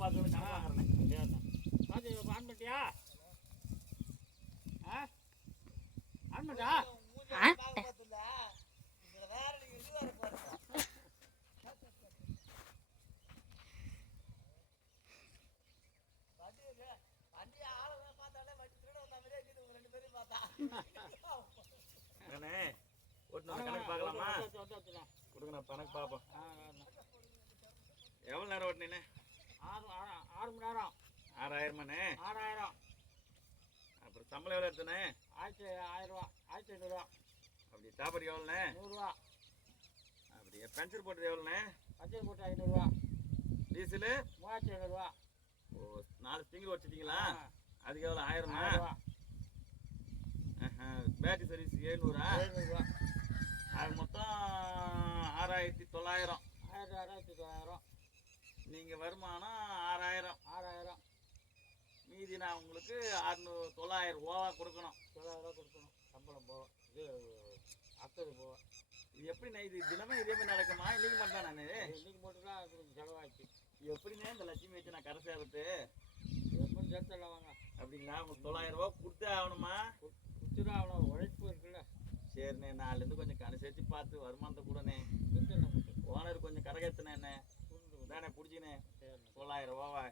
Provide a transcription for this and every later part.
பார்க்கணும் சரிண்ணா பார்த்து ஆன் பண்ணிட்டியா ஆன் பண்ணிட்டா கணக்கு பார்க்கலாமா கொடுங்க கணக்கு பார்ப்போம் எவ்வளோ நேரம் ஓட்டினே 6 மணி நேரம் 6000 6000 அப்புறம் சம்பளம் எவ்வளோ எடுத்தனே 1000 ரூபா 1500 ரூபா அப்படி சாப்பாடு எவ்வளோண்ணே 100 ரூபா அப்படியே பென்ஷன் போட்டது எவ்வளோண்ணே பச்சை போட்டு 500 ரூபா டீசலு 3500 ரூபா ஓ 4 ஸ்பிங்கர் வச்சுட்டீங்களா அதுக்கு எவ்வளோ 1000 ரூபா பேட்டரி சர்வீஸ் 700 ரூபா அது மொத்தம் 6900 6900 நீங்கள் வருமானம் 6000 மீதி நான் உங்களுக்கு 900 ரூபா கொடுக்கணும் 900 ரூபா கொடுக்கணும் சம்பளம் போவோம் இது அக்கது போவோம் இது எப்படிண்ணே இது தினமும் இதே மாதிரி நடக்குமா இன்னைக்கு மட்டும் நான் இன்னைக்கு மட்டும் தான் கொஞ்சம் செலவாச்சு எப்படிண்ணே இந்த லட்சுமி வச்சு நான் கரை சேர்றது எப்படி சேர்த்துடலாம் வாங்க அப்படிங்களா உங்களுக்கு 900 ரூபா கொடுத்தே ஆகணுமா கொடுத்துதான் அவ்வளோ உழைப்பு இருக்குல்ல சரிண்ணே நாலுலேருந்து கொஞ்சம் கணக்கு பார்த்து வருமானத்தை கூடண்ணே ஓனர் கொஞ்சம் கரகத்துனே என்ன தானே பிடிச்சினே 900 ரூபாவா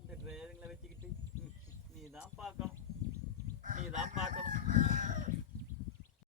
இந்த டிரைவருங்களை வச்சுக்கிட்டு நீ தான் பார்க்கணும்